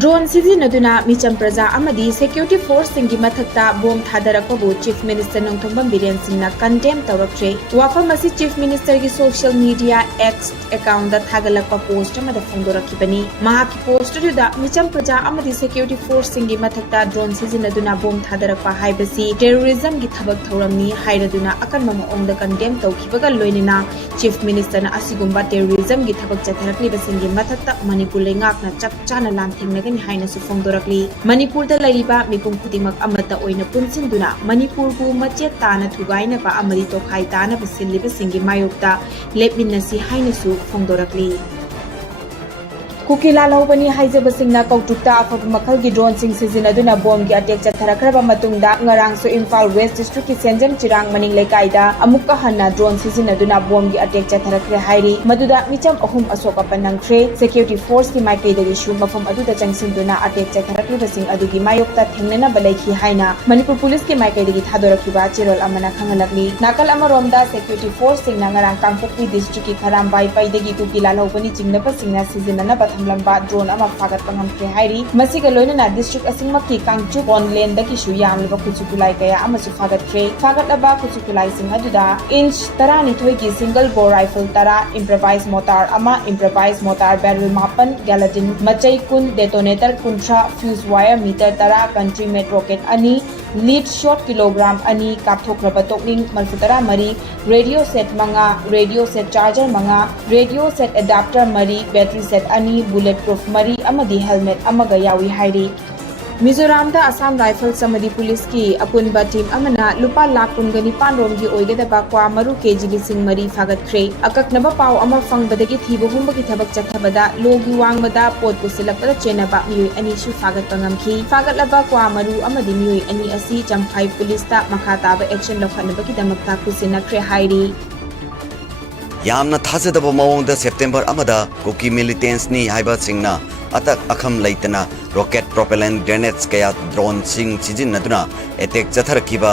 drone सिजिनदुना Mitcham प्रजा अमदी security force सिंगी मथक्ता बोम थादरकबु chief minister नोंथोंबम villain सिंगना condemn तौरक्रे वाफम असि chief minister की social media x account दा थागलकपा post अमदा फोंदोरखिबनी महाकी post दुदा Mitcham प्रजा अमदी security force सिंगी मथक्ता drone सिजिनदुना बोम थादरकपा हाइबसी terrorism की थबक थौरमनी हाइरदुना अकनम मओंगदा condemn तौखिबगा लोइनना chief minister ना असिगुंबा terrorism की थबक चथरकलिबा सिंगी मथक्ता मणिपुर लेंगाकना चप चाना लांथेंग मणिपुर मिपुम खुदिमक अमता ओइना पुनसिंदुना मणिपुर बु मचेत ताना थुगाइनबा अमदी तोखाइ ताना बसिल्लिबा सिंगी मायोक्ता लेपमिनसी हाइनसु फोंदोरकली कुकीला लौबनी हाइजबसिंगना कौटुक्ता अफब मखल की ड्रोन सिंग सिजिनदुना बॉम्ब की अटैक चथरखरबा मतुंगदा ngarangsu इम्फाल वेस्ट डिस्ट्रिक्ट की सेंजम चिरांग मनिंग लेकाइदा अमुक्का हन्ना ड्रोन सिजिनदुना बॉम्ब की अटैक चथरखरे हाइरी मदुदा मिचम अहुम अशोक पनंगख्रे सिक्योरिटी फोर्स की माइकेदगी शु मफम अदुदा चंगसिंदुना अटैक चथरखरिबसिंग अदुगी मायोक्ता थेंगनना बलैखी हाइना मणिपुर पुलिस की माइकेदगी थादोरखिबा चिरोल अमना खंगलकली नाकल अमरोमदा सिक्योरिटी फोर्स सिंगना ngarang कांगपोक्पी डिस्ट्रिक्ट की खरामबाई पाइदगी कुकीला लौबनी चिंगनबसिंगना सिजिनना लंबा ड्रोन अमा फागत पंगमख्रे हाइरी मसिगा लोइनना डिस्ट्रिक्ट असिंगमकी कांगचु ऑनलाइन दकी शु यामलबा कुचुकुलाई कया अमसु फागतख्रे फागतलबा कुचुकुलाई सिंह अदुदा इंच 12 की single bore rifle 10 improvised mortar अमा इम्प्रोवाइज मोटार बैरल 9 गैलेटिन मचई कुन detonator 15 fuse wire metre 10 country made rocket अनि लीड शॉट किलोग्राम अनि कापथोख्रबा टोकनिंग मलफुतरा मरी रेडियो सेट मंगा रेडियो सेट चार्जर मंगा रेडियो सेट एडाप्टर मरी बैटरी सेट अनि बुलेट प्रूफ मरी अमदी हेलमेट अमगा यावी हाइरी मिजोराम दा असम राइफल समदी पुलिस की अपुनबा टीम अमना लुपा लाख कुनगनी पानरोम की ओइगदबा क्वा मरु केजी लिसिंग मरी फागतख्रे अककनबा पाव अमा फंगबदगी थीबो हुंबगी थबक चथबदा लोगी वांगबदा पोत पुसिलकपदा चेनबा मियोय अनि सु फागत पंगमखी फागतलबा क्वा मरु अमदी मियोय अनि असि चमफाई पुलिस ता मखाताबा एक्शन लखनबगी दमकता कुसिनख्रे हाइरी यामना थाजदबा मवंगदा सेप्टेम्बर अमदा कुकी मिलिटेंट्स नि हाइबा सिंगना अतक अखम लैतना रॉकेट प्रोपेलेंट ग्रेनेड्स कया ड्रोन सिंग सिजिनदुना अटैक चथरखिबा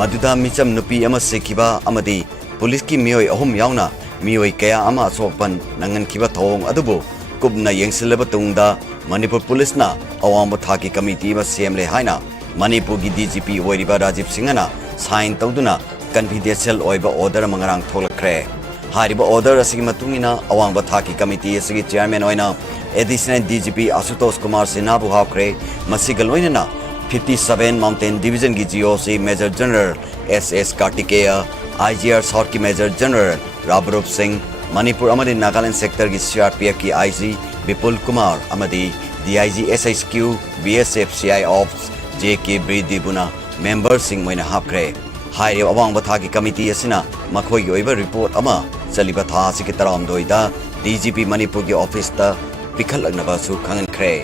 मदुदा मिचम नुपी अमा सेखिबा अमदी पुलिस की मियोय अहुम यावना मियोय कया अमा सोपन नंगनखिबा थोंग अदुबो कुबना येंगसिलबा तुंगदा मणिपुर पुलिस ना अवांब थाकी कमिटी मा सेमले हाइना मणिपुर की डीजीपी ओइरिबा राजीव सिंहना साइन तौदुना कन्फिडेंशियल ओइबा ऑर्डर मंगरांग थोलखरे हारिबा ऑर्डर असिगी मतुंगिना अवांब थाकी कमिटी असिगी चेयरमैन ओइना एडिशनल डीजीपी आशुतोष कुमार सिन्हा बुहाखरे मसिगा लोइनना 57 माउंटेन डिवीजन की GOC major general SS Kartikeya IGAR south की मेजर जनरल राबरूप सिंह मणिपुर अमदी नागालैंड सेक्टर की सीआरपीएफ की आईजी विपुल कुमार अमदी DIG SSQ BSF CI ops JK ब्रीदिबुना मेंबर सिंह मोइना हापखरे हाइरे अवांग थाकी कमिटी असिना मखोई ओइबा रिपोर्ट अमा चलिबा था सिके तरामदोइदा डीजीपी मणिपुर की ऑफिस ता पिखलनबासु खंगनख्रे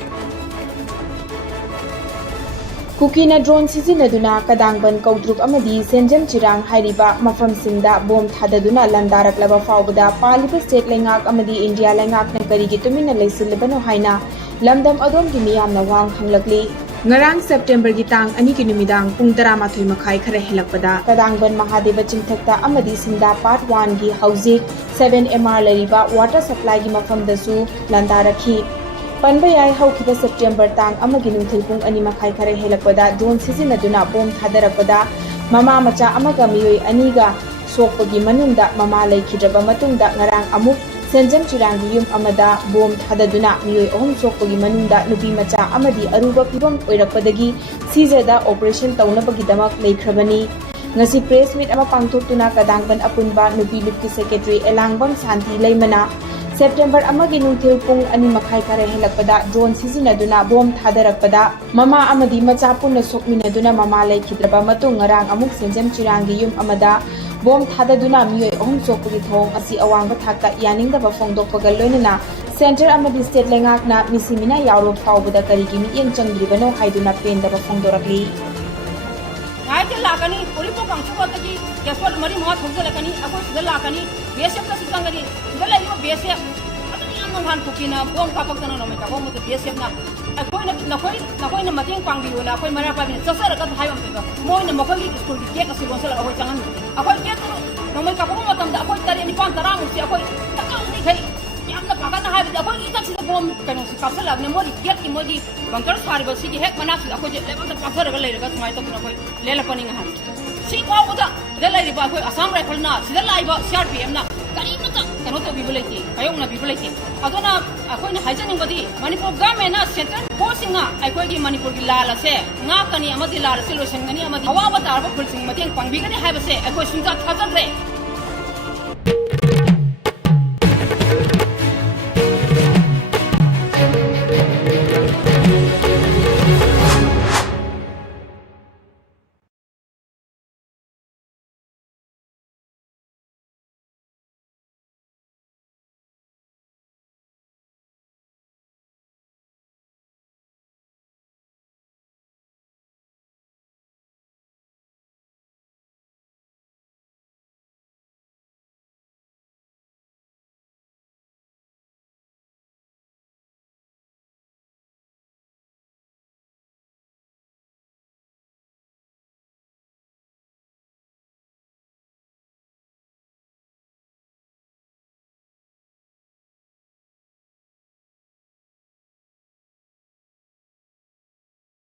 कुकीना ड्रोन सिजिनदुना कदांगबन कौद्रुक अमदी सेंजम चिरांग हाइरिबा मफम सिंगदा बोम थाददुना लंदारकलबा फावबदा पालिबा स्टेट लेंगाक अमदी इंडिया लेंगाकना करिगी तुमिना लेसिलबनो हाइना लमदम अदोम की मियामना वांग हंगलकली ngarang September की तांग अनि की नुमिदांग पुंग 12 मखाई खरे हेलकपदा कदांगबन महादेव चिंथक्ता अमदी सिंदा पार्ट 1 की हाउजिक 7 MR लरिबा वाटर सप्लाई की मफम दसु लंदा रखी पनबा याय हौखिबा सेप्टेम्बर तांग अमगी नुंथिल पुंग अनि मखाई खरे हेलकपदा ड्रोन सिजिनदुना बोम थादरकपदा ममा मचा अमगा मियोय अनिगा सोकपगी मनुंगदा ममा लैखिद्रबा मतुंगदा ngarang अमुक सेंजम चिरांगी युम अमदा बोम थाददुना मियोय अहुम सोकपगी मनुंगदा नुपी मचा अमदी अरुबा फिबम ओइरकपदगी सीजेदा ऑपरेशन तौनबगीदमक लेख्रबनी ngasi press meet ama pangthoktuna kadangban apunba nupi lupki secretary elangbam santi leimana September amagi nungthil pung ani makhai kare helakpada drone sizinaduna bom thadarakpada mama amadi macha punna sokminaduna mama laikhidraba matung ngarang amuk senjam chirangi yum amada bom thadaduna miyoy ohum sokpagi thong asi awangba thakta yaningdaba phongdokpaga loinana center amadi state lengakna misimina yawro phawbada karigi mi yeng changdribano haiduna pendaba phongdorakli आयते लाकनी पूरी को कंसुवतगी केसवट मरी मौत होगे लकनी अको Soudal लाकनी बेसेप का सितंगनी Soudal लाइयो बेसेप अतनी हम भान कुकीना बोम कापक तना नमे का बोम तो बेसेप ना अकोय न मतेंग पांगबियो ना अकोय मरा पाबिन ससर का हायम पे मोय न मखली स्कूल की केक असि गोसल अकोय चंगन अकोय केक नमे का बोम मतम दा अकोय तरी नि पान तरांग सि अकोय तकाउ नि खै यामना पागन हाय अकोय इतक bom kano si kapsal abne modi get ki modi bangkar sari ba si hek manak si ako je level ta pathar ga leira ga sumai ta puna koi lela paning han si ko uda da lai ba koi asam rifle na si da lai ba CRPM na kari mata kano to bibulete ayong na bibulete adona ako na haijaning badi manipur government na central forcing na ay koi gi manipur gi lala se nga kani amadi lala se losen ngani amadi hawa ba tar ba khulsing mateng pangbi ga ni hai ba se ay koi sumja thajak re